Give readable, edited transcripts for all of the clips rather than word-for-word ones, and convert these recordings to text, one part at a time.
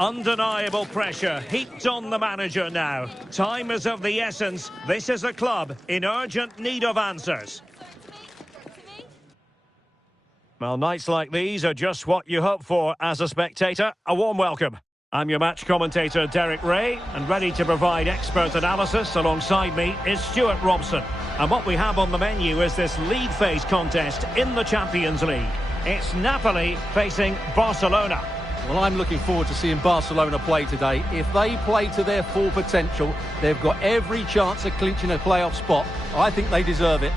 Undeniable pressure heaped on the manager now. Time is of the essence. This is a club in urgent need of answers. Well, nights like these are just what you hope for as a spectator. A warm welcome. I'm your match commentator, Derek Ray, and ready to provide expert analysis alongside me is Stuart Robson. And what we have on the menu is this league phase contest in the Champions League. It's Napoli facing Barcelona. Well, I'm looking forward to seeing Barcelona play today. If they play to their full potential, they've got every chance of clinching a playoff spot. I think they deserve it.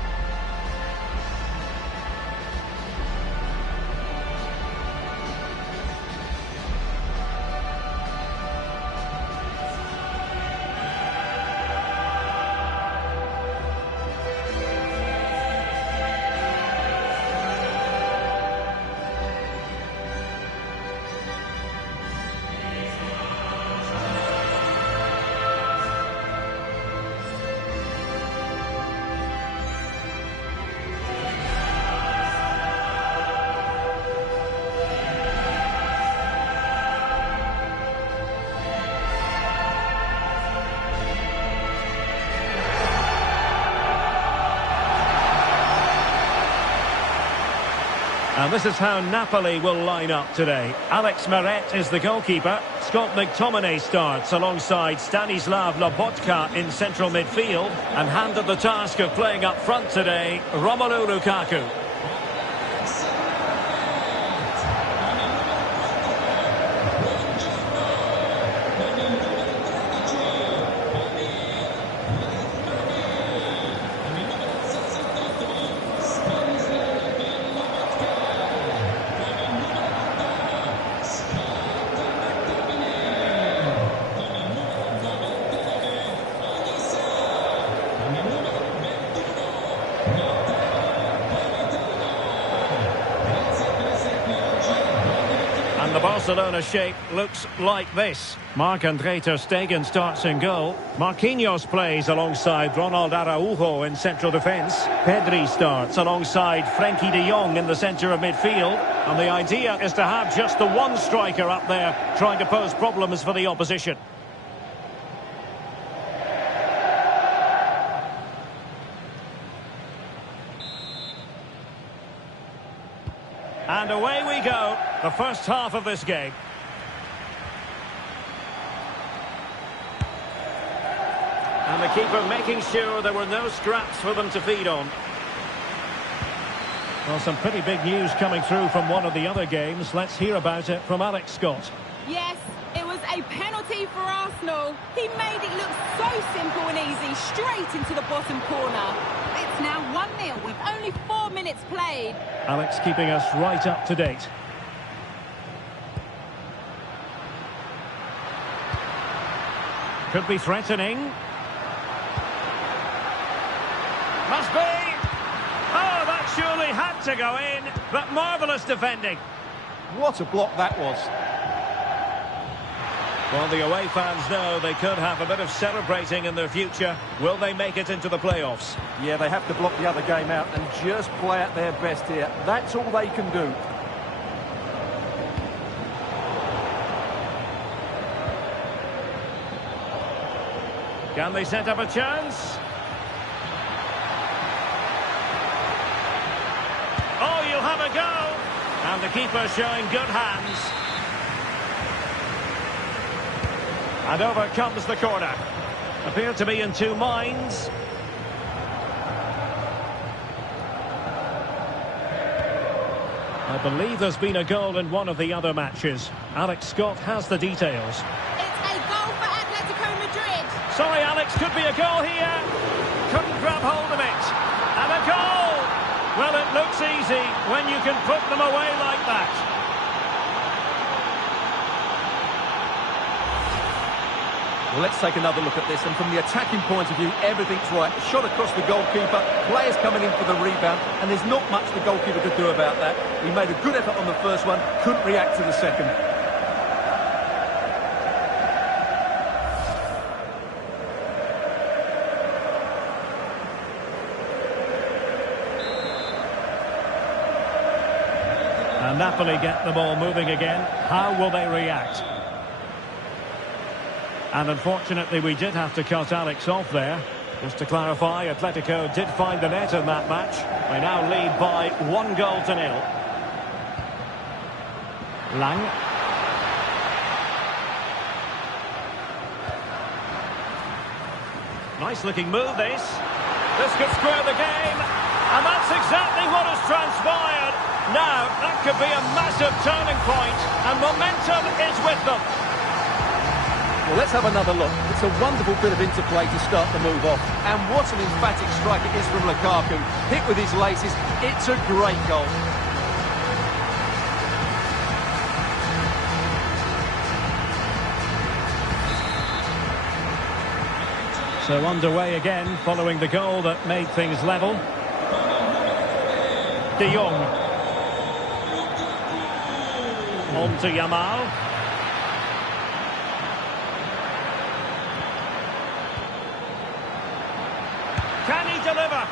And this is how Napoli will line up today. Alex Meret is the goalkeeper. Scott McTominay starts alongside Stanislav Lobotka in central midfield. And handed the task of playing up front today, Romelu Lukaku. The Barcelona shape looks like this. Marc-Andre ter Stegen starts in goal. Marquinhos plays alongside Ronald Araujo in central defence. Pedri starts alongside Frenkie de Jong in the centre of midfield. And the idea is to have just the one striker up there trying to pose problems for the opposition. And away we go, the first half of this game. And the keeper making sure there were no scraps for them to feed on. Well, some pretty big news coming through from one of the other games. Let's hear about it from Alex Scott. Yes, it was a penalty for Arsenal. He made it look so simple and easy, straight into the bottom corner. It's now 1-0 with only 4 minutes played. Alex keeping us right up to date. Could be threatening. Must be. Oh, that surely had to go in. But marvellous defending. What a block that was. Well, the away fans know they could have a bit of celebrating in their future. Will they make it into the playoffs? Yeah, they have to block the other game out and just play at their best here. That's all they can do. Can they set up a chance? Oh, you'll have a go. And the keeper showing good hands. And over comes the corner. Appear to be in two minds. I believe there's been a goal in one of the other matches. Alex Scott has the details. It's a goal for Atletico Madrid. Sorry, Alex, could be a goal here. Couldn't grab hold of it. And a goal! Well, it looks easy when you can put them away like that. Well, let's take another look at this, and from the attacking point of view, everything's right. Shot across the goalkeeper, players coming in for the rebound, and there's not much the goalkeeper could do about that. He made a good effort on the first one, couldn't react to the second. And Napoli get the ball moving again. How will they react? And unfortunately, we did have to cut Alex off there. Just to clarify, Atletico did find the net in that match. They now lead by 1-0. Lang. Nice looking move, this. This could square the game. And that's exactly what has transpired. Now, that could be a massive turning point. And momentum is with them. Well, let's have another look. It's a wonderful bit of interplay to start the move off. And what an emphatic strike it is from Lukaku. Hit with his laces. It's a great goal. So underway again, following the goal that made things level. De Jong. On to Yamal. Can he deliver?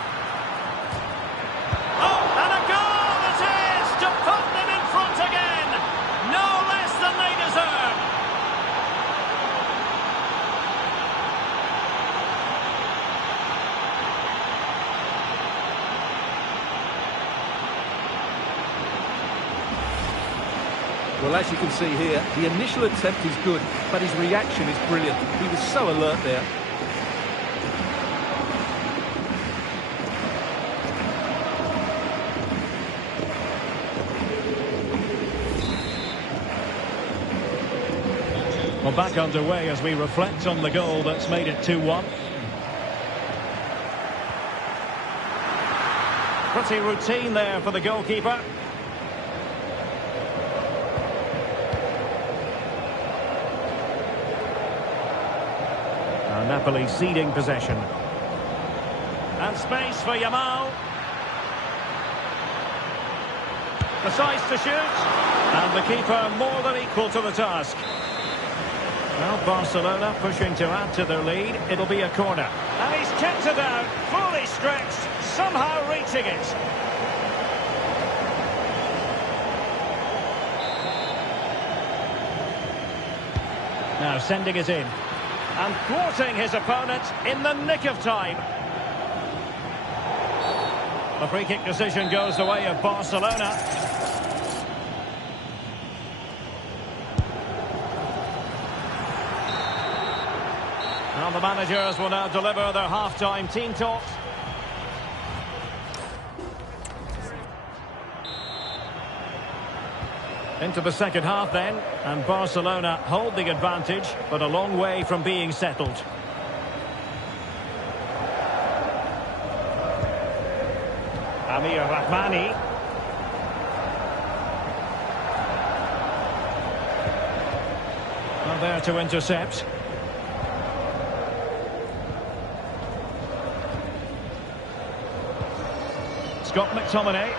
Oh, and a goal it is to put them in front again. No less than they deserve. Well, as you can see here, the initial attempt is good, but his reaction is brilliant. He was so alert there. Well, back underway as we reflect on the goal that's made it 2-1. Pretty routine there for the goalkeeper. And Napoli ceding possession. And space for Yamal. Decides to shoot. And the keeper more than equal to the task. Well, Barcelona pushing to add to their lead. It'll be a corner. And he's kicked it out, fully stretched, somehow reaching it. Now sending it in. And thwarting his opponent in the nick of time. The free kick decision goes the way of Barcelona. And the managers will now deliver their half-time team talks. Into the second half then, and Barcelona hold the advantage, but a long way from being settled. Amir Rahmani. Well, there to intercept. Scott McTominay.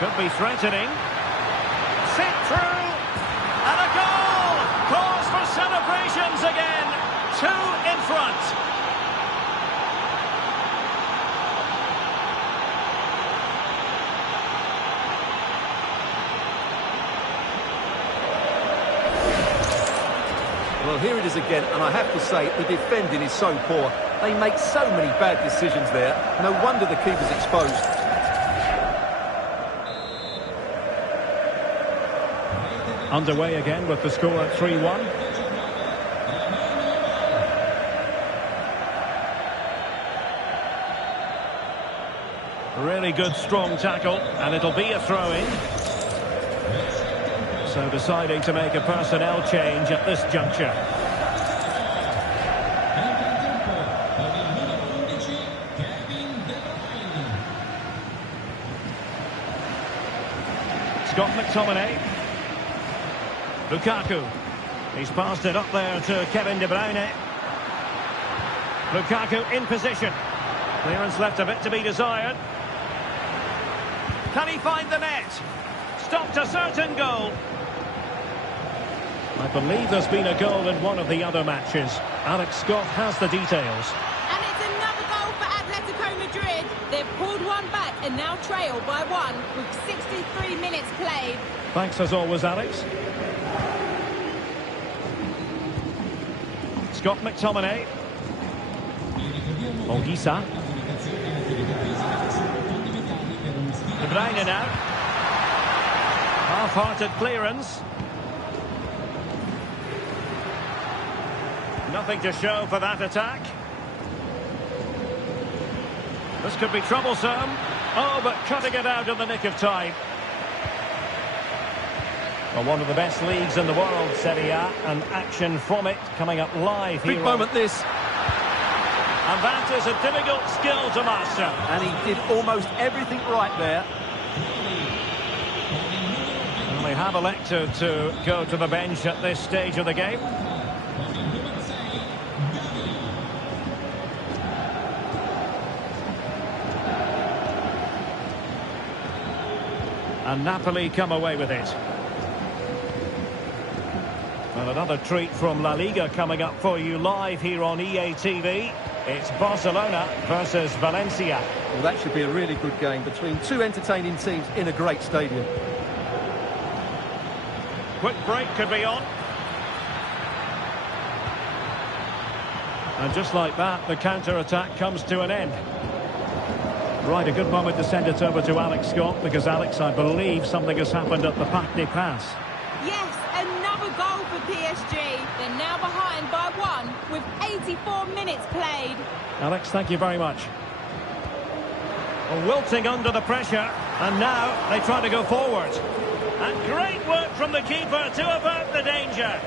Could be threatening. Set through. And a goal! Cause for celebrations again. 2 in front. Well, here it is again, and I have to say, the defending is so poor. They make so many bad decisions there. No wonder the keeper's exposed. Underway again with the score at 3-1. Really good, strong tackle, and it'll be a throw-in. So deciding to make a personnel change at this juncture. Scott McTominay. Lukaku. He's passed it up there to Kevin De Bruyne. Lukaku in position. Clearance left a bit to be desired. Can he find the net? Stopped a certain goal. I believe there's been a goal in one of the other matches. Alex Scott has the details. And it's another goal for Atletico Madrid. They've pulled one back and now trail by one with 63 minutes played. Thanks as always, Alex. Scott McTominay. Olgisa. De Bruyne now. Half-hearted clearance. Nothing to show for that attack. This could be troublesome. Oh, but cutting it out in the nick of time. Well, one of the best leagues in the world, Serie A, and action from it coming up live here. Big moment this. And that is a difficult skill to master. And he did almost everything right there. Well, they have elected to go to the bench at this stage of the game. And Napoli come away with it. Well, another treat from La Liga coming up for you live here on EA TV. It's Barcelona versus Valencia. Well, that should be a really good game between two entertaining teams in a great stadium. Quick break could be on. And just like that, the counter-attack comes to an end. Right, a good moment to send it over to Alex Scott, because, Alex, I believe something has happened at the Parc des Princes. Yes, another goal for PSG. They're now behind by one with 84 minutes played. Alex, thank you very much. Well, wilting under the pressure, and now they try to go forward. And great work from the keeper to avert the danger.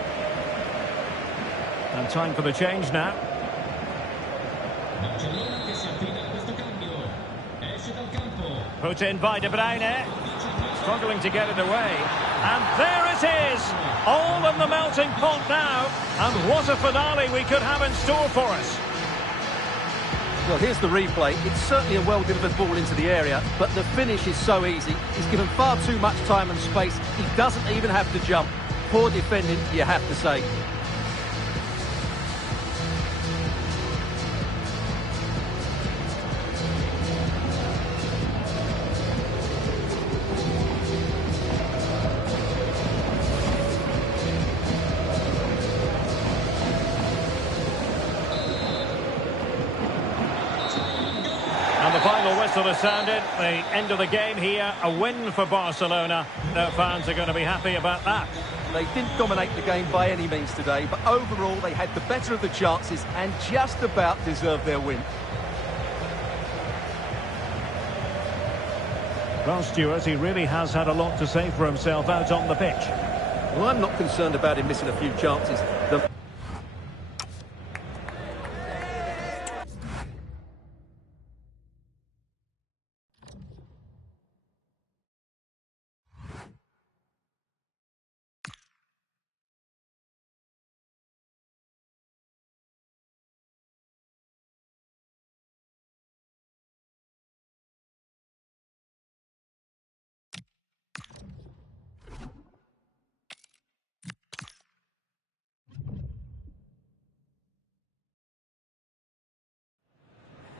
And time for the change now. Put in by De Bruyne. Struggling to get it away. And there it is! All in the melting pot now. And what a finale we could have in store for us. Well, here's the replay. It's certainly a well-delivered ball into the area, but the finish is so easy. He's given far too much time and space. He doesn't even have to jump. Poor defending, you have to say. And the final whistle has sounded. The end of the game here. A win for Barcelona. Their fans are going to be happy about that. They didn't dominate the game by any means today, but overall they had the better of the chances and just about deserved their win. Well, Stuart, he really has had a lot to say for himself out on the pitch. Well, I'm not concerned about him missing a few chances.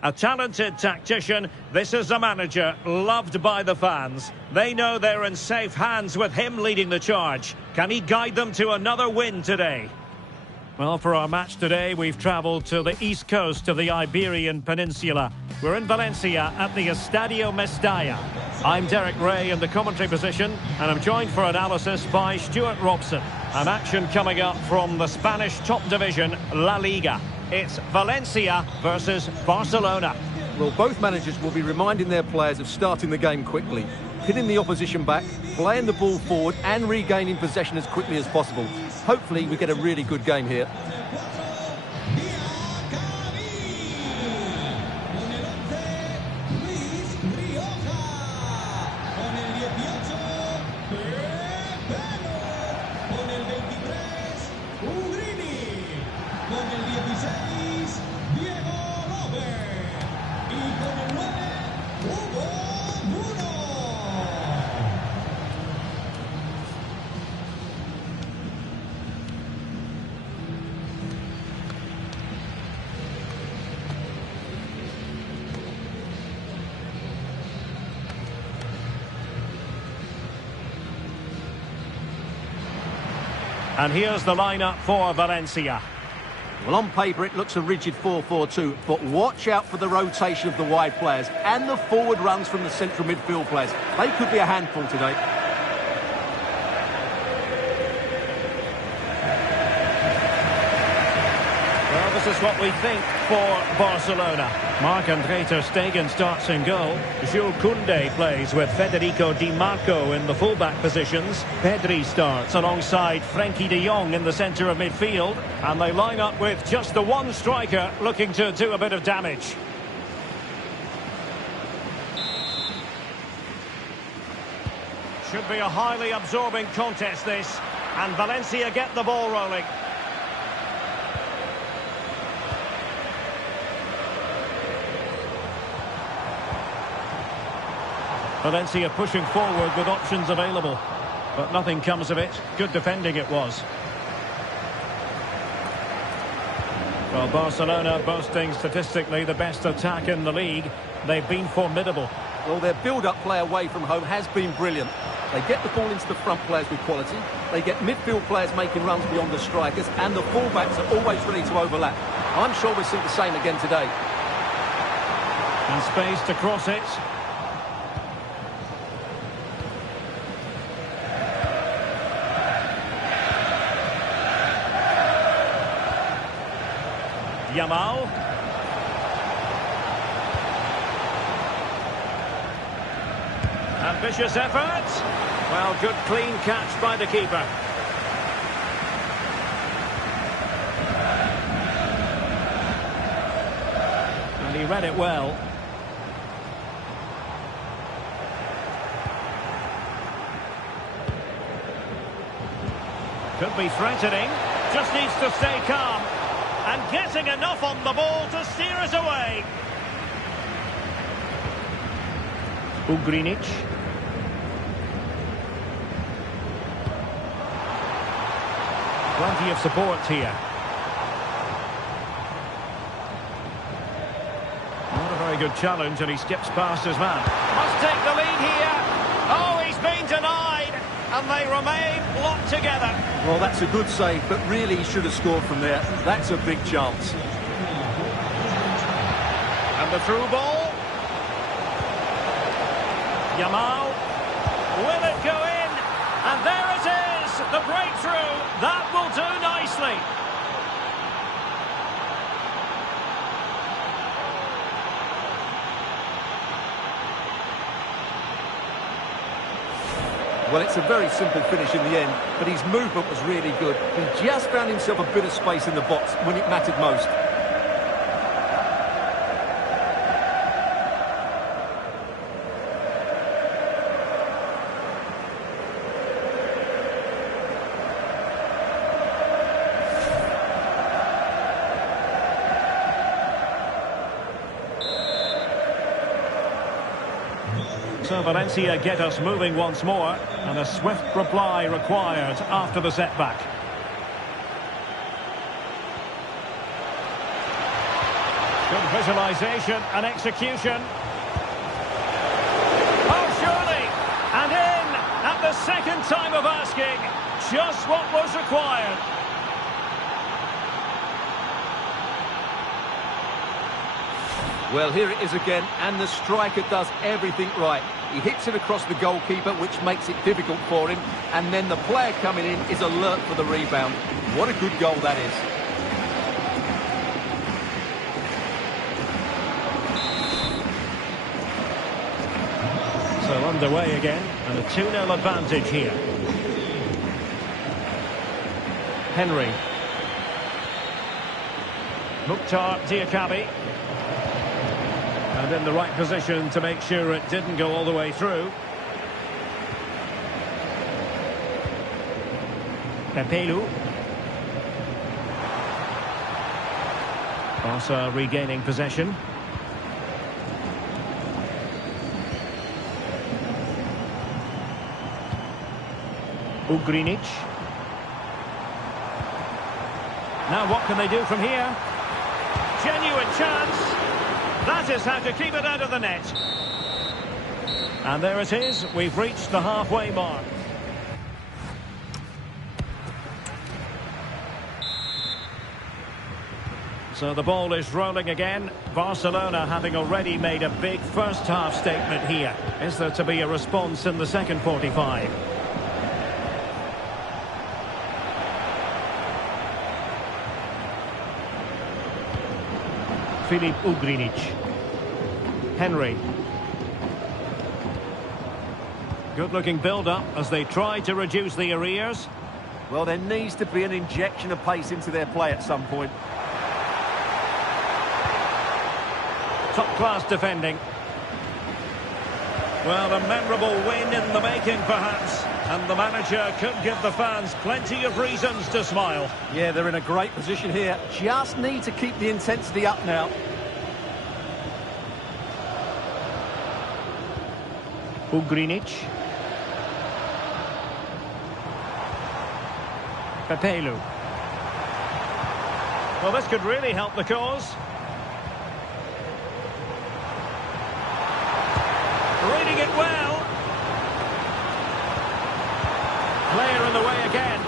A talented tactician, this is a manager loved by the fans. They know they're in safe hands with him leading the charge. Can he guide them to another win today? Well, for our match today, we've travelled to the east coast of the Iberian Peninsula. We're in Valencia at the Estadio Mestalla. I'm Derek Ray in the commentary position, and I'm joined for analysis by Stuart Robson. An action coming up from the Spanish top division, La Liga. It's Valencia versus Barcelona. Well, both managers will be reminding their players of starting the game quickly, hitting the opposition back, playing the ball forward and regaining possession as quickly as possible. Hopefully we get a really good game here. And here's the lineup for Valencia. Well, on paper, it looks a rigid 4-4-2, but watch out for the rotation of the wide players and the forward runs from the central midfield players. They could be a handful today. Well, this is what we think for Barcelona. Marc-Andre ter Stegen starts in goal. Jules Koundé plays with Federico Di Marco in the fullback positions. Pedri starts alongside Frenkie de Jong in the centre of midfield. And they line up with just the one striker looking to do a bit of damage. Should be a highly absorbing contest, this. And Valencia get the ball rolling. Valencia pushing forward with options available. But nothing comes of it. Good defending it was. Well, Barcelona boasting statistically the best attack in the league. They've been formidable. Well, their build-up play away from home has been brilliant. They get the ball into the front players with quality. They get midfield players making runs beyond the strikers. And the fullbacks are always ready to overlap. I'm sure we'll see the same again today. And space to cross it. Yamal. Ambitious effort. Well, good clean catch by the keeper. And he read it well. Could be threatening. Just needs to stay calm. And getting enough on the ball to steer us away. Ugrinic. Plenty of support here. Not a very good challenge, and he skips past his man. Must take the lead here. Oh, he's been denied. And they remain locked together. Well, that's a good save, but really he should have scored from there. That's a big chance. And the through ball. Yamal. Will it go in? And there it is. The breakthrough. That will do nicely. Well, it's a very simple finish in the end, but his movement was really good. He just found himself a bit of space in the box when it mattered most. So Valencia get us moving once more, and a swift reply required after the setback. Good visualisation and execution. Oh, surely! And in at the second time of asking, just what was required. Well, here it is again, and the striker does everything right. He hits it across the goalkeeper, which makes it difficult for him, and then the player coming in is alert for the rebound. What a good goal that is. So underway again, and a 2-0 advantage here. Henry. Mukhtar Diakabi. And in the right position to make sure it didn't go all the way through. Pepelu. Barca regaining possession. Ugrinic. Now what can they do from here? Genuine chance. That is how to keep it out of the net. And there it is. We've reached the halfway mark. So the ball is rolling again. Barcelona having already made a big first half statement here. Is there to be a response in the second 45? Filip Ugrinic. Henry. Good looking build-up as they try to reduce the arrears. Well, there needs to be an injection of pace into their play at some point. Top-class defending. Well, a memorable win in the making, perhaps. And the manager could give the fans plenty of reasons to smile. Yeah, they're in a great position here. Just need to keep the intensity up now. Ugrinic. Pepelu. Well, this could really help the cause. Reading it well. Player in the way again.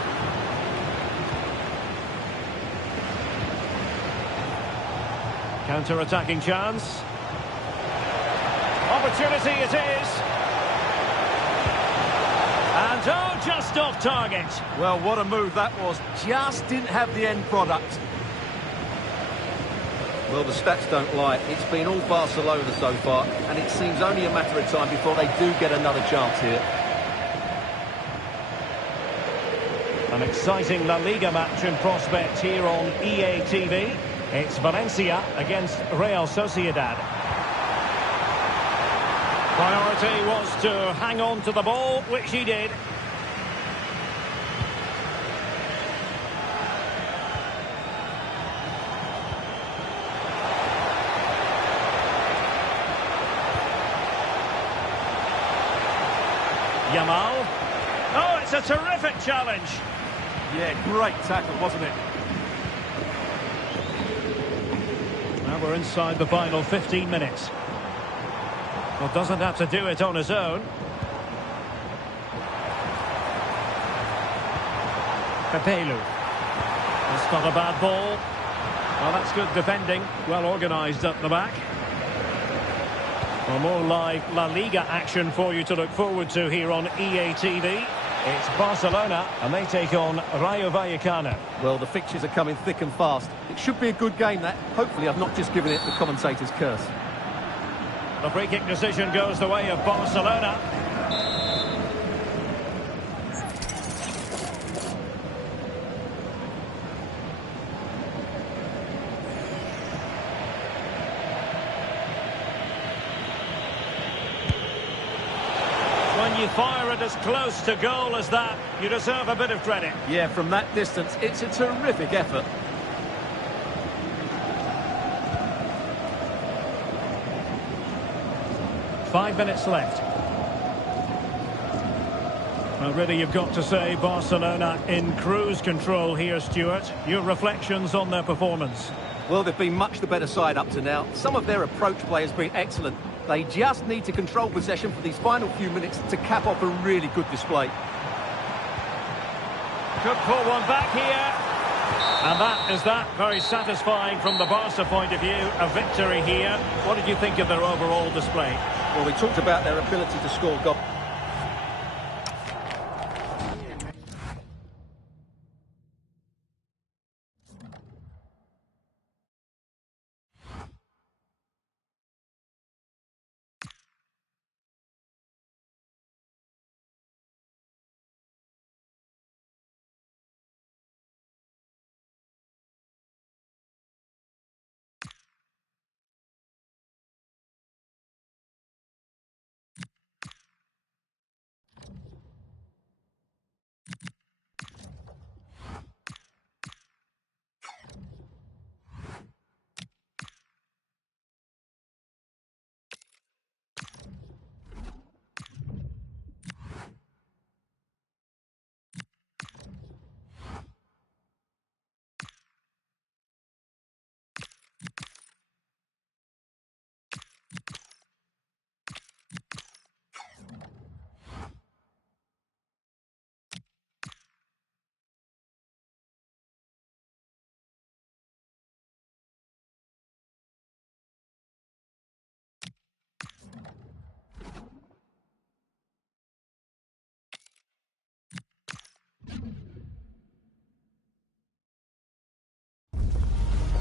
Counter-attacking chance. Opportunity it is. And oh, just off target. Well, what a move that was. Just didn't have the end product. Well, the stats don't lie. It's been all Barcelona so far, and it seems only a matter of time before they do get another chance here. An exciting La Liga match in prospect here on EA TV. It's Valencia against Real Sociedad. Priority was to hang on to the ball, which he did. Yamal. Oh, it's a terrific challenge. Yeah, great tackle, wasn't it? Now we're inside the final 15 minutes. Well, doesn't have to do it on his own. Pepelu. That's not a bad ball. Well, that's good defending. Well organised up the back. Well, more live La Liga action for you to look forward to here on EA TV. It's Barcelona, and they take on Rayo Vallecano. Well, the fixtures are coming thick and fast. It should be a good game, that. Hopefully, I've not just given it the commentator's curse. The free kick decision goes the way of Barcelona. When you fire it as close to goal as that, you deserve a bit of credit. Yeah, from that distance, it's a terrific effort. Five minutes left. Well, really, you've got to say Barcelona in cruise control here, Stuart. Your reflections on their performance? Well, they've been much the better side up to now. Some of their approach play has been excellent. They just need to control possession for these final few minutes to cap off a really good display. Could pull one back here. And that is that. Very satisfying from the Barca point of view. A victory here. What did you think of their overall display? Well, we talked about their ability to score goals.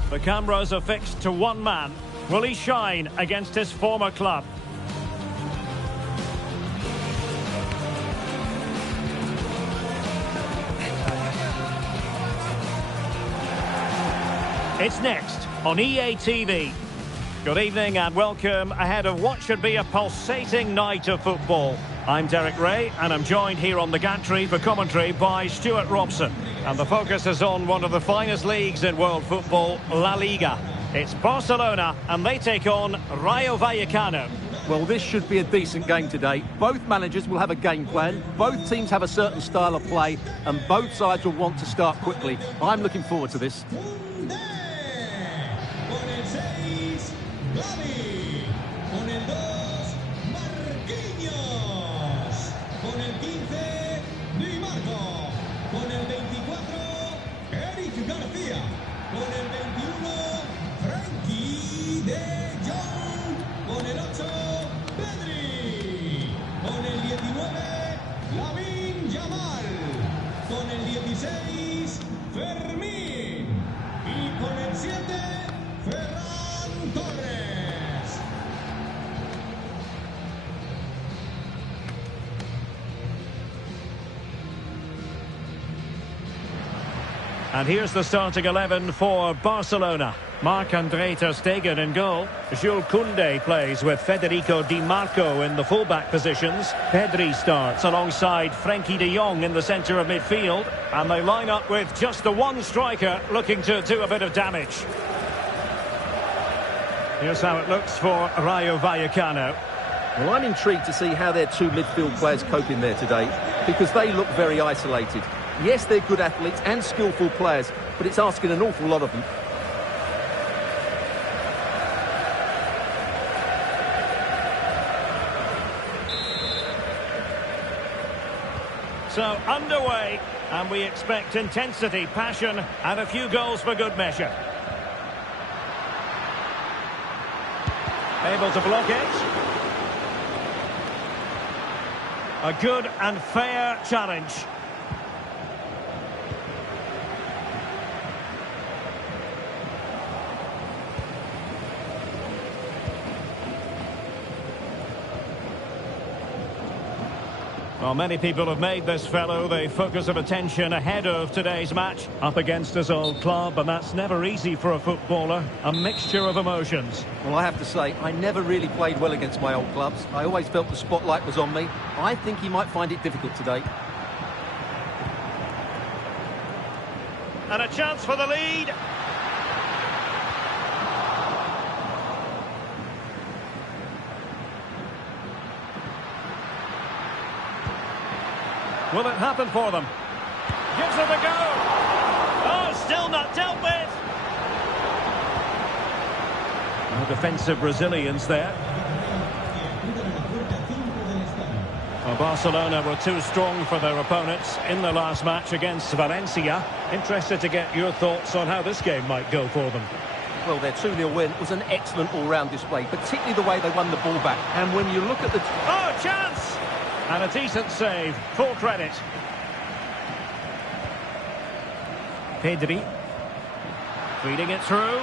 The cameras are fixed to one man. Will he shine against his former club? It's next on EA TV. Good evening and welcome ahead of what should be a pulsating night of football. I'm Derek Ray and I'm joined here on the gantry for commentary by Stuart Robson. And the focus is on one of the finest leagues in world football, La Liga. It's Barcelona and they take on Rayo Vallecano. Well, this should be a decent game today. Both managers will have a game plan. Both teams have a certain style of play and both sides will want to start quickly. I'm looking forward to this. And here's the starting 11 for Barcelona. Marc-Andre ter Stegen in goal. Jules Koundé plays with Federico Di Marco in the full-back positions. Pedri starts alongside Frenkie de Jong in the centre of midfield. And they line up with just the one striker looking to do a bit of damage. Here's how it looks for Rayo Vallecano. Well, I'm intrigued to see how their two midfield players cope in there today because they look very isolated. Yes, they're good athletes and skillful players, but it's asking an awful lot of them. So, underway, and we expect intensity, passion, and a few goals for good measure. Able to block it. A good and fair challenge. Well, many people have made this fellow the focus of attention ahead of today's match. Up against his old club, and that's never easy for a footballer. A mixture of emotions. Well, I have to say, I never really played well against my old clubs. I always felt the spotlight was on me. I think he might find it difficult today. And a chance for the lead. Will it happen for them? Gives it a go. Oh, still not dealt with. No defensive resilience there. Well, Barcelona were too strong for their opponents in the last match against Valencia. Interested to get your thoughts on how this game might go for them. Well, their 2-0 win was an excellent all-round display, particularly the way they won the ball back. And when you look at the... Oh, chance! And a decent save, full credit. Pedri. Feeding it through.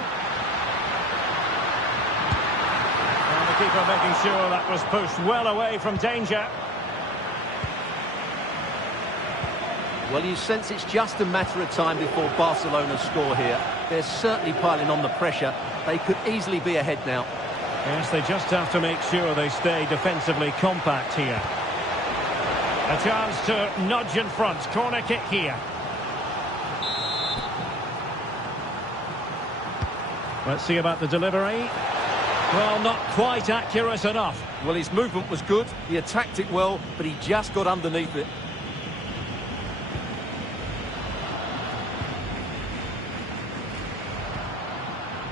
And the keeper making sure that was pushed well away from danger. Well, you sense it's just a matter of time before Barcelona score here. They're certainly piling on the pressure. They could easily be ahead now. Yes, they just have to make sure they stay defensively compact here. A chance to nudge in front. Corner kick here. Let's see about the delivery. Well, not quite accurate enough. Well, his movement was good. He attacked it well, but he just got underneath it.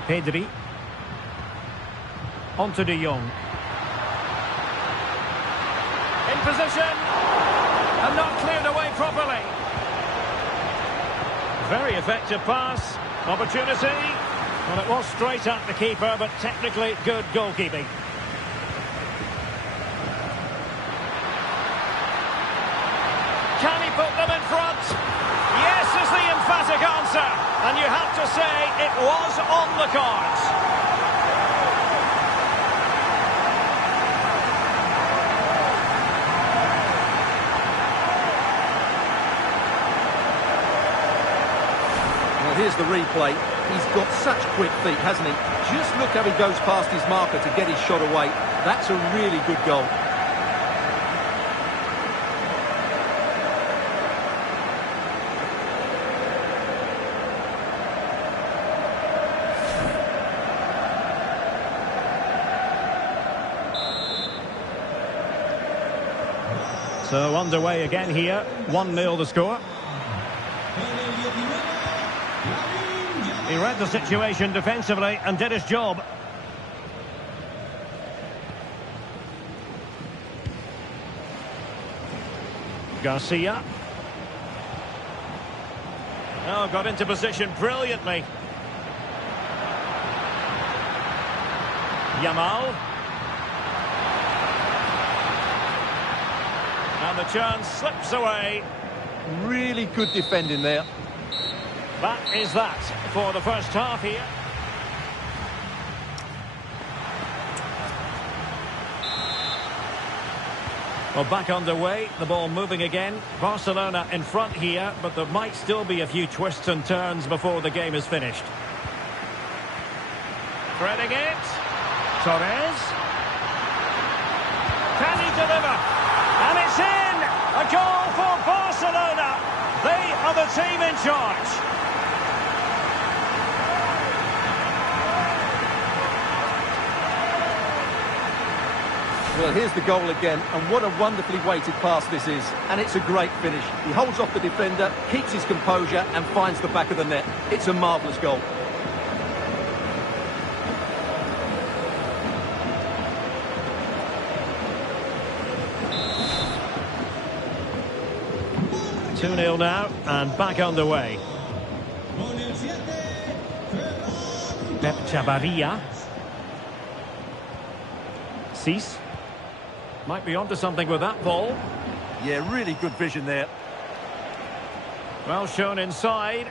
Pedri. On to de Jong. In position. And not cleared away properly. Very effective pass. Opportunity. Well, it was straight at the keeper, but technically good goalkeeping. Can he put them in front? Yes is the emphatic answer. And you have to say it was on the cards. Here's the replay. He's got such quick feet, hasn't he? Just look how he goes past his marker to get his shot away. That's a really good goal. So underway again here. 1-0 the score. He read the situation defensively and did his job. Garcia. Oh, got into position brilliantly. Yamal. And the chance slips away. Really good defending there. That is that for the first half here. Well, back underway, the ball moving again. Barcelona in front here, but there might still be a few twists and turns before the game is finished. Threading it. Torres. Can he deliver? And it's in! A goal for Barcelona! They are the team in charge. Well, here's the goal again, and what a wonderfully weighted pass this is. And it's a great finish. He holds off the defender, keeps his composure, and finds the back of the net. It's a marvellous goal. Two 2-0 now, and back underway. Pep Chavarria. Cease. Might be onto something with that ball. Yeah, really good vision there. Well shown inside.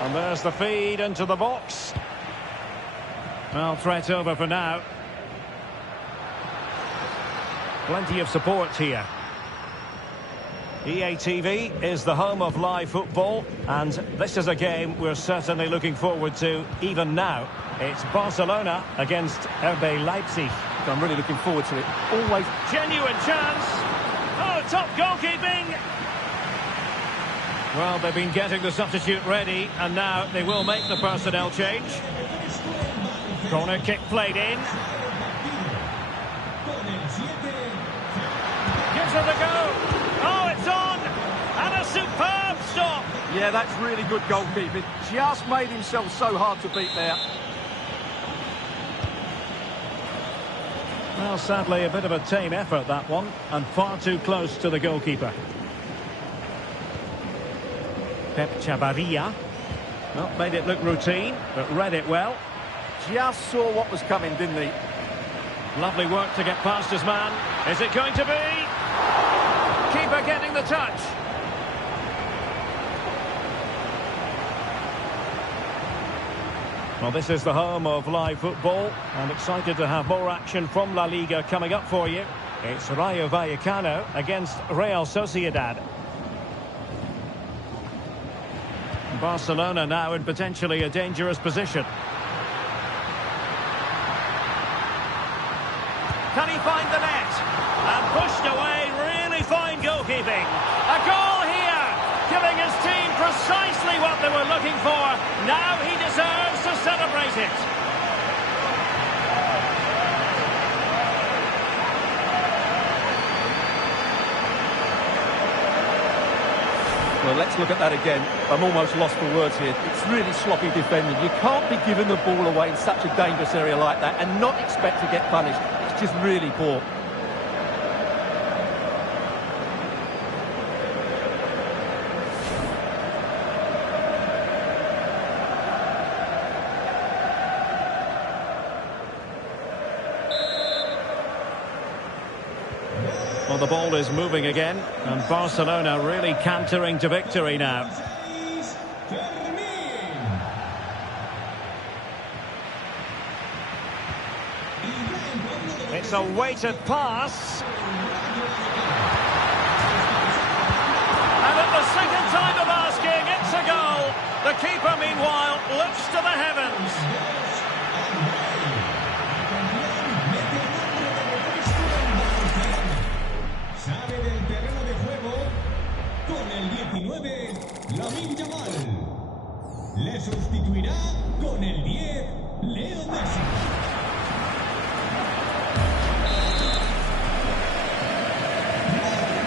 And there's the feed into the box. Well, threat over for now. Plenty of support here. EA TV is the home of live football, and this is a game we're certainly looking forward to even now. It's Barcelona against RB Leipzig. I'm really looking forward to it. Always genuine chance. Oh, top goalkeeping. Well, they've been getting the substitute ready, and now they will make the personnel change. Corner kick played in. Gives it a go. Oh, it's on. And a superb stop. Yeah, that's really good goalkeeping. Just made himself so hard to beat there. Well, sadly, a bit of a tame effort, that one, and far too close to the goalkeeper. Pep Chavarria. Well, made it look routine, but read it well. Just saw what was coming, didn't he? Lovely work to get past his man. Is it going to be? Keeper getting the touch. Well, this is the home of live football, and excited to have more action from La Liga coming up for you. It's Rayo Vallecano against Real Sociedad. Barcelona now in potentially a dangerous position. Can he find the net? And pushed away, really fine goalkeeping. A goal here, giving his team precisely what they were looking for. Now he deserves to celebrate it. Well, let's look at that again. I'm almost lost for words here. It's really sloppy defending. You can't be giving the ball away in such a dangerous area like that and not expect to get punished. It's just really poor. Well, the ball is moving again, and Barcelona really cantering to victory now. It's a weighted pass. And at the second time of asking, it's a goal. The keeper, meanwhile, looks to the heavens. Sale del terreno de juego con el 19, Lamine Yamal. Le sustituirá con el 10, Leo Messi.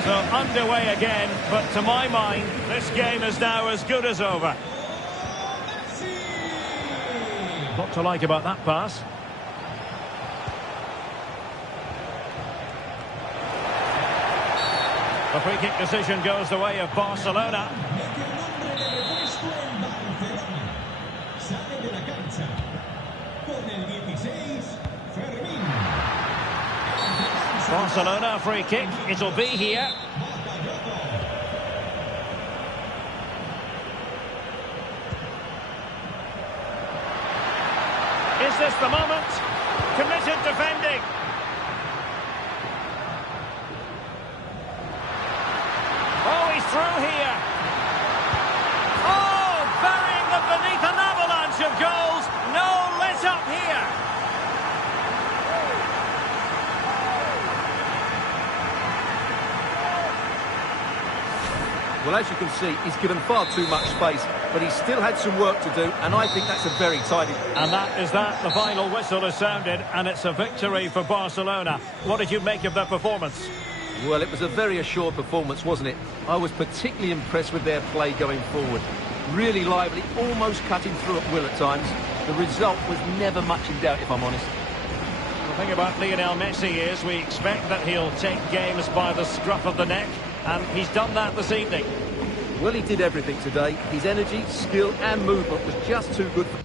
So underway again, but to my mind, this game is now as good as over. What to like about that pass? The free kick decision goes the way of Barcelona. Sale de la cancha con el 16, Fermín. Barcelona free kick, it'll be here. Is this the moment? Committed defending. Oh, he's through here. Oh, burying them beneath an avalanche of goals. No let up here. Well, as you can see, he's given far too much space, but he's still had some work to do, and I think that's a very tidy. And that is that. The final whistle has sounded, and it's a victory for Barcelona. What did you make of their performance? Well, it was a very assured performance, wasn't it? I was particularly impressed with their play going forward. Really lively, almost cutting through at will at times. The result was never much in doubt, if I'm honest. The thing about Lionel Messi is we expect that he'll take games by the scruff of the neck, and he's done that this evening. Well, he did everything today. His energy, skill and movement was just too good for...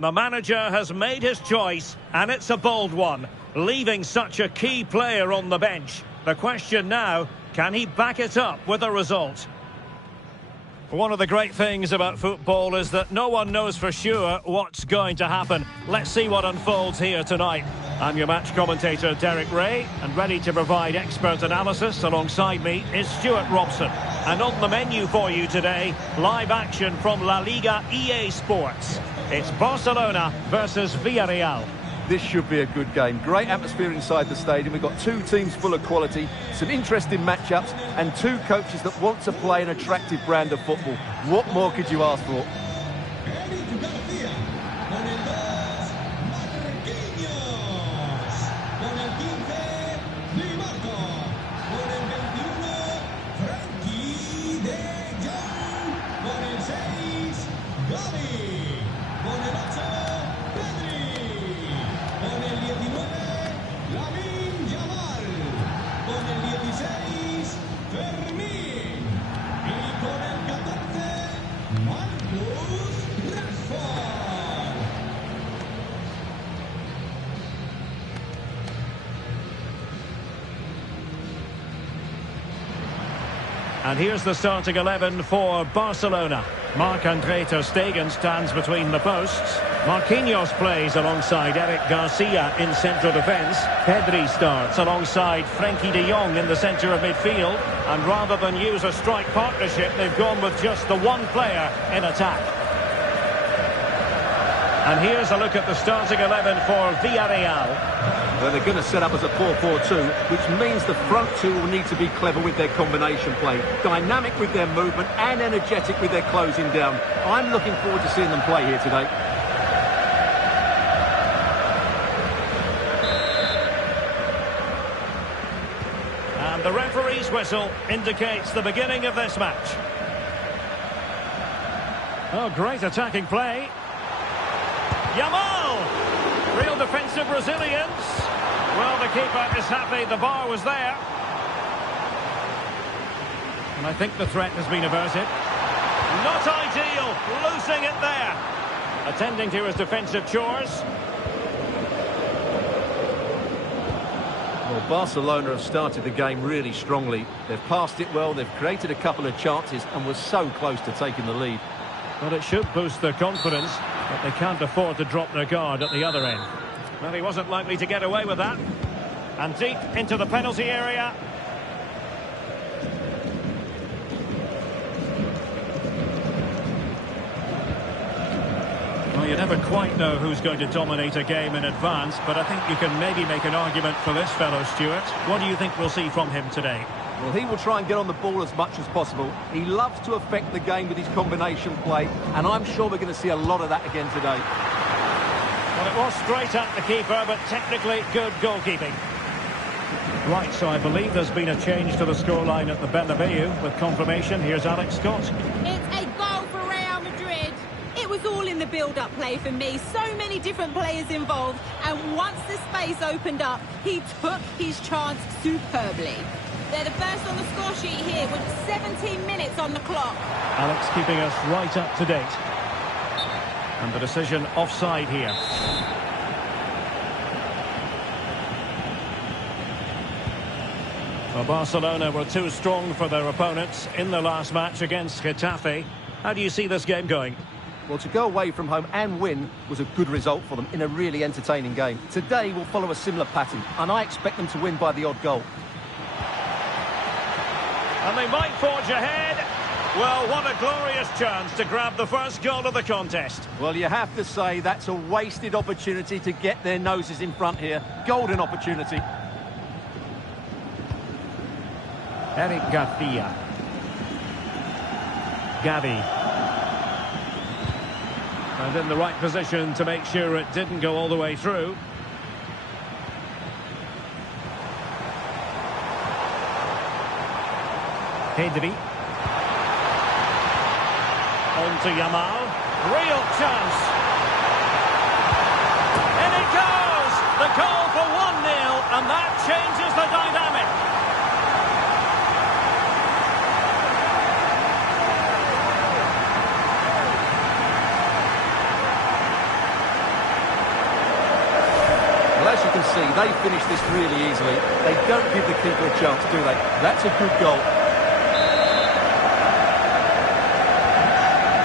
The manager has made his choice, and it's a bold one, leaving such a key player on the bench. The question now, Can he back it up with a result? One of the great things about football is that no one knows for sure what's going to happen. Let's see what unfolds here tonight. I'm your match commentator, Derek Ray, and ready to provide expert analysis alongside me is Stuart Robson. And on the menu for you today, live action from La Liga EA Sports. It's Barcelona versus Villarreal. This should be a good game. Great atmosphere inside the stadium. We've got two teams full of quality, some interesting matchups, and two coaches that want to play an attractive brand of football. What more could you ask for? And here's the starting 11 for Barcelona. Marc-Andre ter Stegen stands between the posts. Marquinhos plays alongside Eric Garcia in central defence. Pedri starts alongside Frenkie de Jong in the centre of midfield. And rather than use a strike partnership, they've gone with just the one player in attack. And here's a look at the starting 11 for Villarreal. Well, they're going to set up as a 4-4-2, which means the front two will need to be clever with their combination play, dynamic with their movement and energetic with their closing down. I'm looking forward to seeing them play here today. And the referee's whistle indicates the beginning of this match. Oh, great attacking play. Yamal! Real defensive resilience. Well, the keeper is happy the bar was there. And I think the threat has been averted. Not ideal, losing it there. Attending to his defensive chores. Well, Barcelona have started the game really strongly. They've passed it well, they've created a couple of chances and were so close to taking the lead. But it should boost their confidence, but they can't afford to drop their guard at the other end. Well, he wasn't likely to get away with that. And deep into the penalty area. Well, you never quite know who's going to dominate a game in advance, but I think you can maybe make an argument for this fellow, Stuart. What do you think we'll see from him today? Well, he will try and get on the ball as much as possible. He loves to affect the game with his combination play, and I'm sure we're going to see a lot of that again today. Well, it was straight at the keeper, but technically good goalkeeping. Right, so I believe there's been a change to the scoreline at the Bernabeu. With confirmation, here's Alex Scott. It's a goal for Real Madrid. It was all in the build-up play for me. So many different players involved. And once the space opened up, he took his chance superbly. They're the first on the score sheet here with 17 minutes on the clock. Alex keeping us right up to date. And the decision offside here. Well, Barcelona were too strong for their opponents in the last match against Getafe. How do you see this game going? Well, to go away from home and win was a good result for them in a really entertaining game. Today will follow a similar pattern, and I expect them to win by the odd goal. And they might forge ahead. Well, what a glorious chance to grab the first goal of the contest. Well, you have to say that's a wasted opportunity to get their noses in front here. Golden opportunity. Eric Garcia. Gavi. And in the right position to make sure it didn't go all the way through. Pedri. On to Yamal. Real chance. In it goes! The goal for 1-0, and that changes the dynamic. Well, as you can see, they finish this really easily. They don't give the keeper a chance, do they? That's a good goal.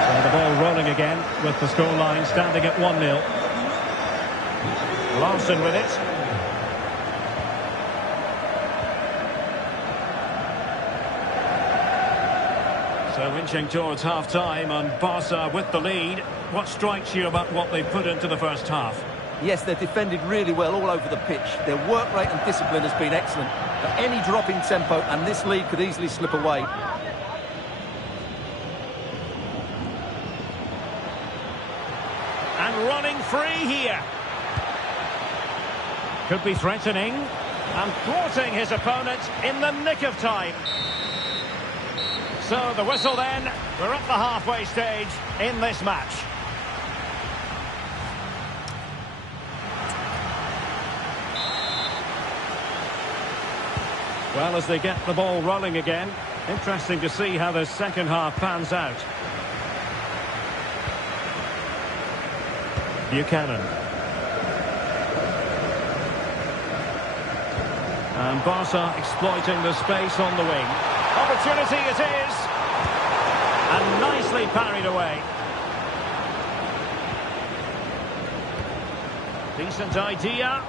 So the ball rolling again with the scoreline standing at 1-0. Larson with it. So inching towards half-time and Barca with the lead. What strikes you about what they put into the first half? Yes, they've defended really well all over the pitch. Their work rate and discipline has been excellent. But any drop in tempo and this lead could easily slip away. And running free here. Could be threatening and thwarting his opponent in the nick of time. So the whistle then, we're at the halfway stage in this match. Well, as they get the ball rolling again, interesting to see how the second half pans out. Buchanan. And Barca exploiting the space on the wing. Opportunity it is. And nicely parried away. Decent idea.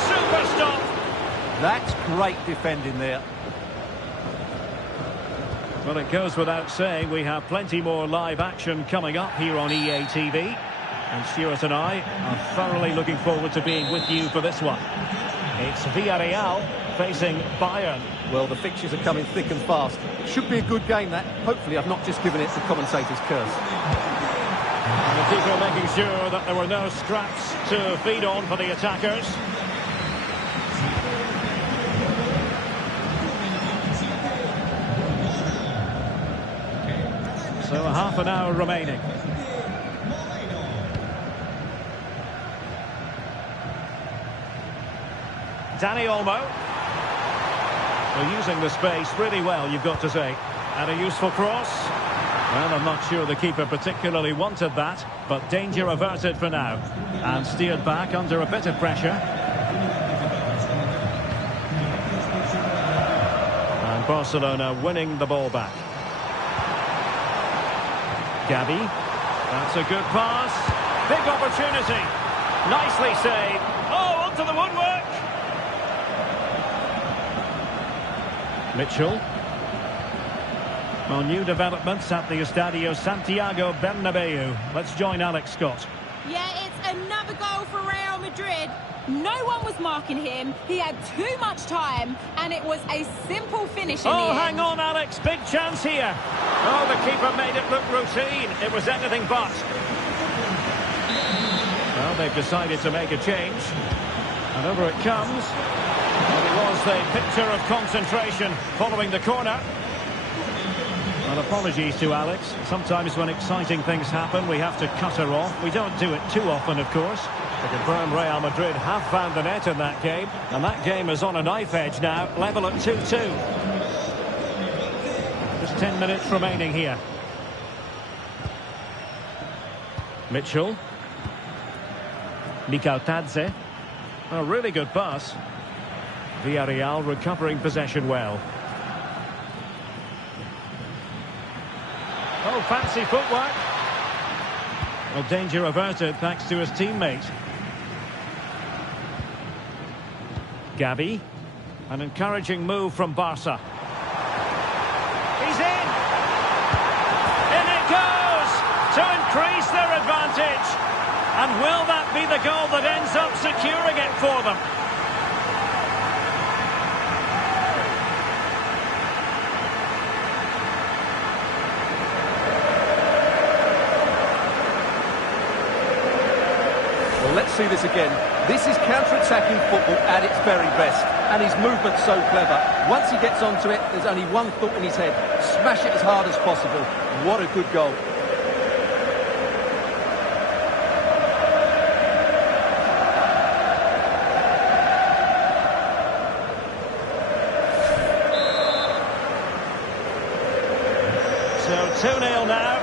Super stop. That's great defending there. Well, it goes without saying we have plenty more live action coming up here on EA TV. And Stuart and I are thoroughly looking forward to being with you for this one. It's Villarreal facing Bayern. Well, the fixtures are coming thick and fast. It should be a good game, that. Hopefully I've not just given it the commentator's curse. And the keeper making sure that there were no scraps to feed on for the attackers. So half an hour remaining. Dani Olmo. They're using the space really well, you've got to say. And a useful cross. Well, I'm not sure the keeper particularly wanted that, but danger averted for now. And steered back under a bit of pressure. And Barcelona winning the ball back. Gavi. That's a good pass. Big opportunity. Nicely saved. Oh, onto the woodwork. Mitchell. Well, new developments at the Estadio Santiago Bernabeu. Let's join Alex Scott. Yeah, it's another goal for Real Madrid. No one was marking him. He had too much time, and it was a simple finish in the end. Hang on, Alex. Big chance here. Oh, the keeper made it look routine. It was anything but. Well, they've decided to make a change. And over it comes. Well, it was the picture of concentration following the corner. Well, apologies to Alex. Sometimes when exciting things happen, we have to cut her off. We don't do it too often, of course. To confirm, Real Madrid have found the net in that game. And that game is on a knife edge now, level at 2-2. Just 10 minutes remaining here. Mitchell. Mikhail. A really good pass. Villarreal recovering possession well. Oh, fancy footwork. Well, danger averted thanks to his teammate. Gavi. An encouraging move from Barca. He's in! In it goes! To increase their advantage. And will that be the goal that ends up securing it for them? Let's see this again. This is counter-attacking football at its very best. And his movement's so clever. Once he gets onto it, there's only one thought in his head. Smash it as hard as possible. What a good goal. So 2-0 now.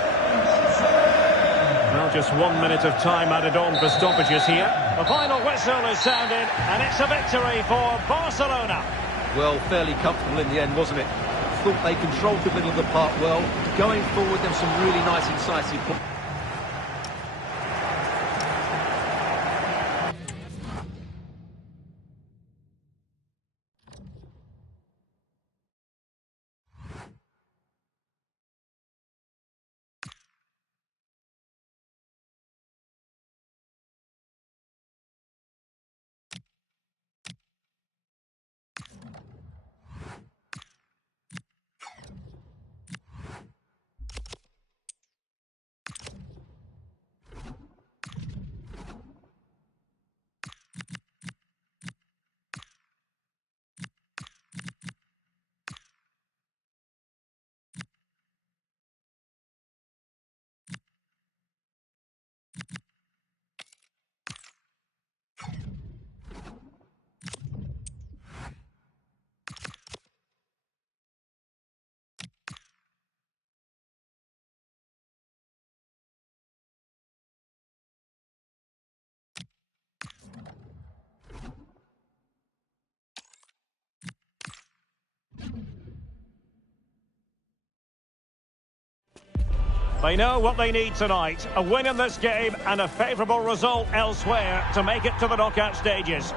Well, just 1 minute of time added on for stoppages here. The final whistle is sounded, and it's a victory for Barcelona. Well, fairly comfortable in the end, wasn't it? Thought they controlled the middle of the park well. Going forward, there was some really nice, incisive play. They know what they need tonight. A win in this game and a favourable result elsewhere to make it to the knockout stages.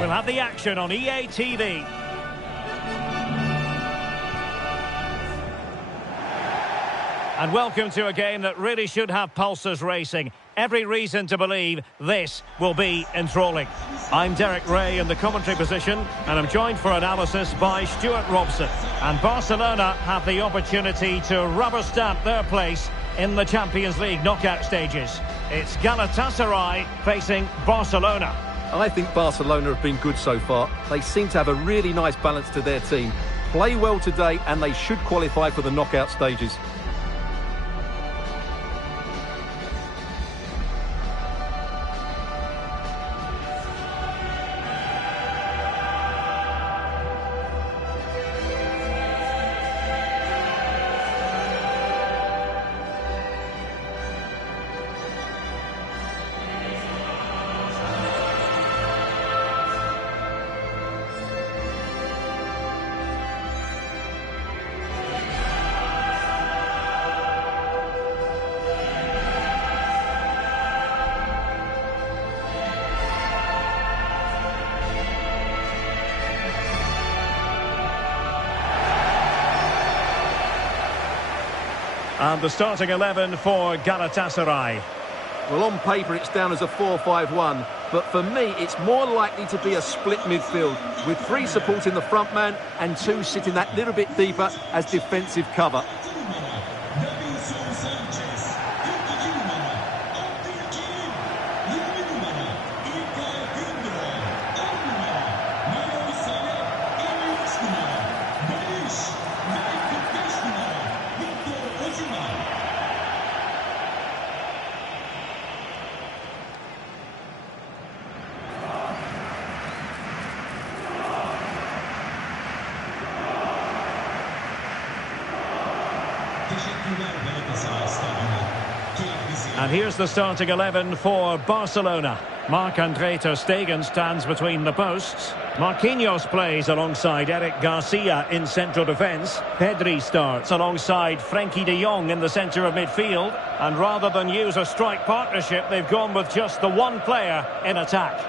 We'll have the action on EA TV. And welcome to a game that really should have pulses racing. Every reason to believe this will be enthralling. I'm Derek Ray in the commentary position, and I'm joined for analysis by Stuart Robson. And Barcelona have the opportunity to rubber stamp their place in the Champions League knockout stages. It's Galatasaray facing Barcelona. I think Barcelona have been good so far. They seem to have a really nice balance to their team. Play well today, and they should qualify for the knockout stages. And the starting 11 for Galatasaray. Well, on paper it's down as a 4-5-1, but for me it's more likely to be a split midfield, with 3 supporting the front man and 2 sitting that little bit deeper as defensive cover. And here's the starting 11 for Barcelona. Marc-Andre ter Stegen stands between the posts. Marquinhos plays alongside Eric Garcia in central defence. Pedri starts alongside Frenkie de Jong in the centre of midfield. And rather than use a strike partnership, they've gone with just the one player in attack.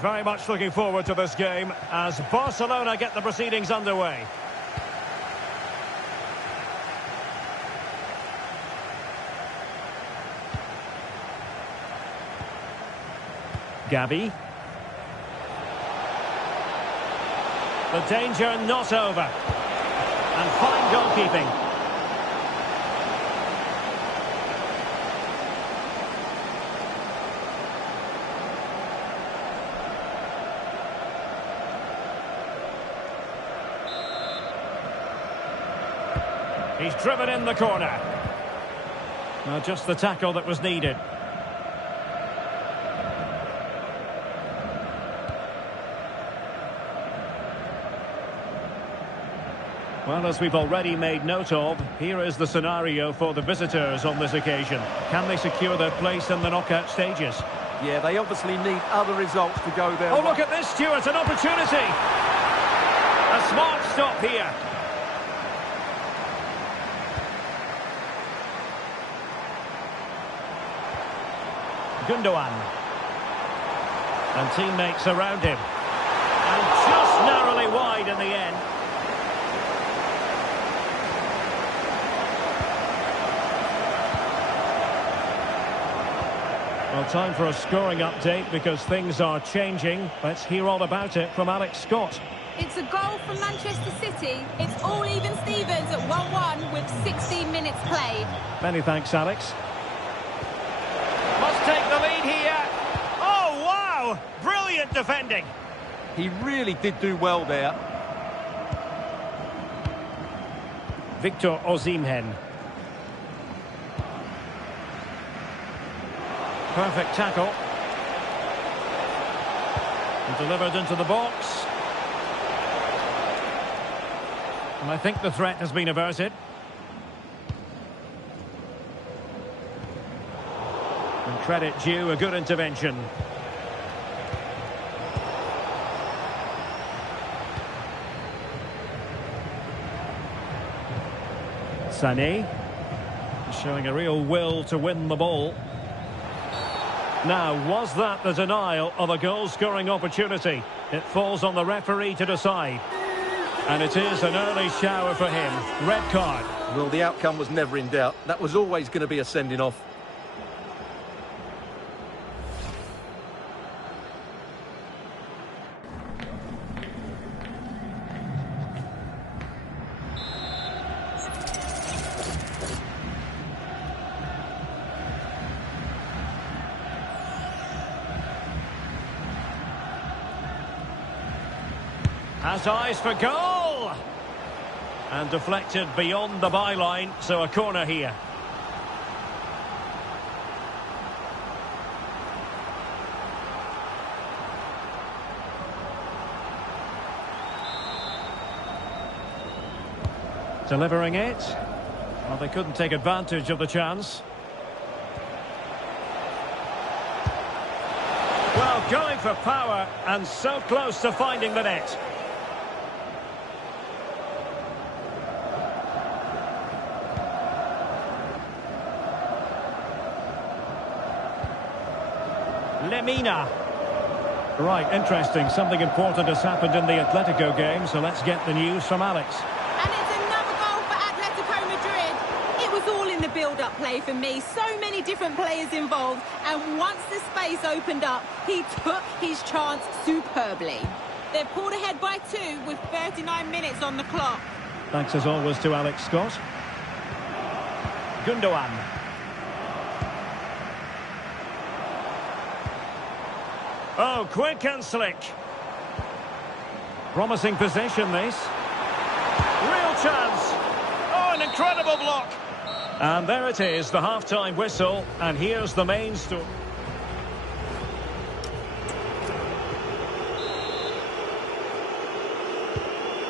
Very much looking forward to this game as Barcelona get the proceedings underway. Gavi. The danger not over. And fine goalkeeping. He's driven in the corner. Now just the tackle that was needed. Well, as we've already made note of, here is the scenario for the visitors on this occasion. Can they secure their place in the knockout stages? Yeah, they obviously need other results to go there. Oh, look at this, Stuart, an opportunity! A smart stop here. Gundogan. And teammates around him. And just narrowly wide in the end. Well, time for a scoring update because things are changing. Let's hear all about it from Alex Scott. It's a goal from Manchester City. It's all even Stevens at 1-1 with 16 minutes played. Many thanks, Alex. Must take the lead here. Oh, wow! Brilliant defending. He really did do well there. Victor Osimhen. Perfect tackle. And delivered into the box. And I think the threat has been averted. And credit due, a good intervention. Sané. Showing a real will to win the ball. Now, was that the denial of a goal-scoring opportunity? It falls on the referee to decide. And it is an early shower for him. Red card. Well, the outcome was never in doubt. That was always going to be a sending off. Has eyes for goal! And deflected beyond the byline, so a corner here. Delivering it. Well, they couldn't take advantage of the chance. Well, going for power and so close to finding the net. Lemina. Right, interesting. Something important has happened in the Atletico game, so let's get the news from Alex. And it's another goal for Atletico Madrid. It was all in the build-up play for me. So many different players involved. And once the space opened up, he took his chance superbly. They're pulled ahead by 2 with 39 minutes on the clock. Thanks as always to Alex Scott. Gundogan. Oh, quick and slick. Promising possession, this. Real chance. Oh, an incredible block. And there it is, the half-time whistle. And here's the main story.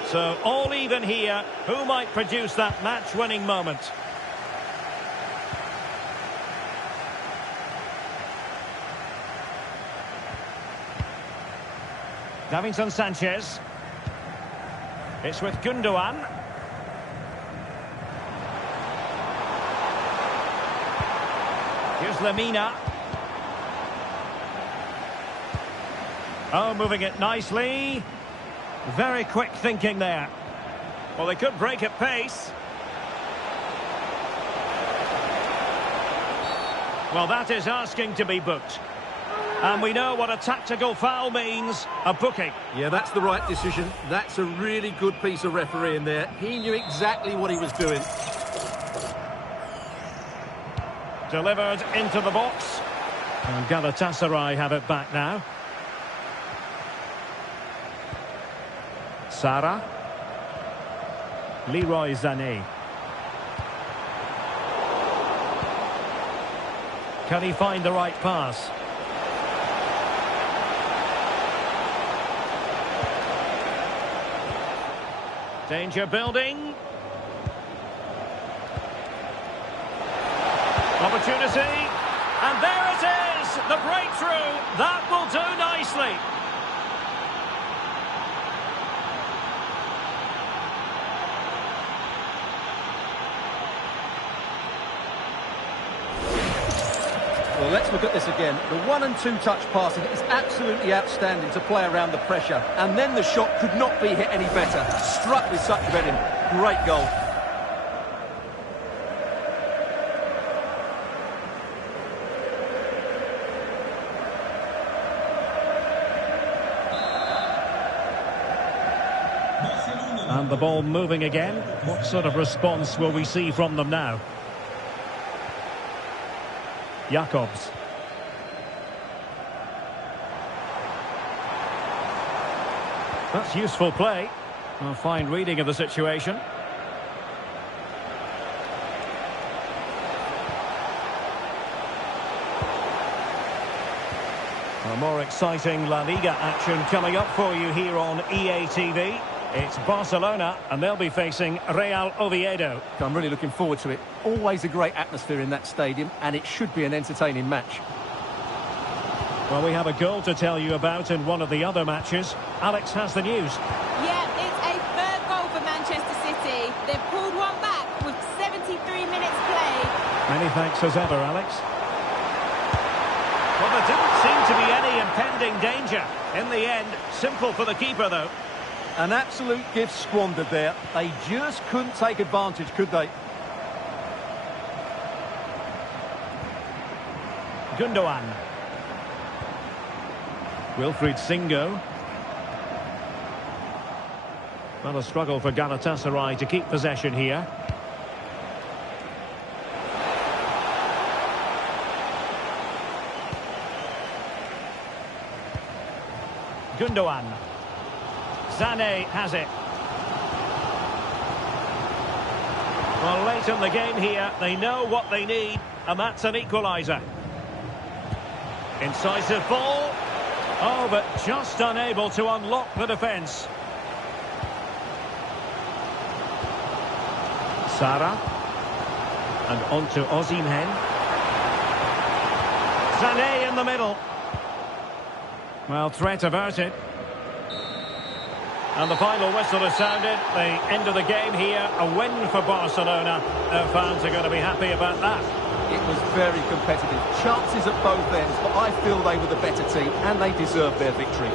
So, all even here. Who might produce that match-winning moment? Davinson Sanchez. It's with Gundogan. Here's Lemina. Oh, moving it nicely. Very quick thinking there. Well, they could break at pace. Well, that is asking to be booked. And we know what a tactical foul means, a booking. Yeah, that's the right decision. That's a really good piece of refereeing there. He knew exactly what he was doing. Delivered into the box. And Galatasaray have it back now. Sara. Leroy Sané. Can he find the right pass? Danger building. Opportunity. And there it is! The breakthrough. That will do nicely. Well, let's look at this again. The 1- and 2-touch passing is absolutely outstanding to play around the pressure. And then the shot could not be hit any better. Struck with such venom. Great goal. And the ball moving again. What sort of response will we see from them now? Jacobs. That's useful play. A fine reading of the situation. A more exciting La Liga action coming up for you here on EA TV. It's Barcelona, and they'll be facing Real Oviedo. I'm really looking forward to it. Always a great atmosphere in that stadium, and it should be an entertaining match. Well, we have a goal to tell you about in one of the other matches. Alex has the news. Yeah, it's a third goal for Manchester City. They've pulled one back with 73 minutes played. Many thanks as ever, Alex. Well, there didn't seem to be any impending danger. In the end, simple for the keeper, though. An absolute gift squandered there. They just couldn't take advantage, could they? Gundogan. Wilfried Singo. Well, a struggle for Galatasaray to keep possession here. Gundogan. Sané has it. Well, late in the game here, they know what they need, and that's an equaliser. Incisive ball. Oh, but just unable to unlock the defence. Sara. And on to Osimhen. Sané in the middle. Well, threat averted. And the final whistle has sounded. The end of the game here. A win for Barcelona. Their fans are going to be happy about that. It was very competitive. Chances at both ends, but I feel they were the better team and they deserved their victory.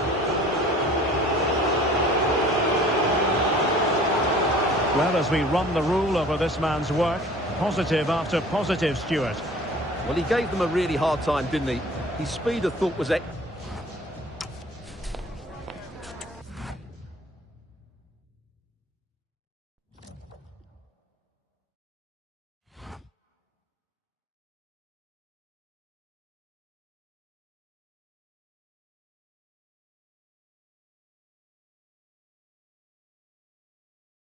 Well, as we run the rule over this man's work, positive after positive, Stuart. Well, he gave them a really hard time, didn't he? His speed of thought was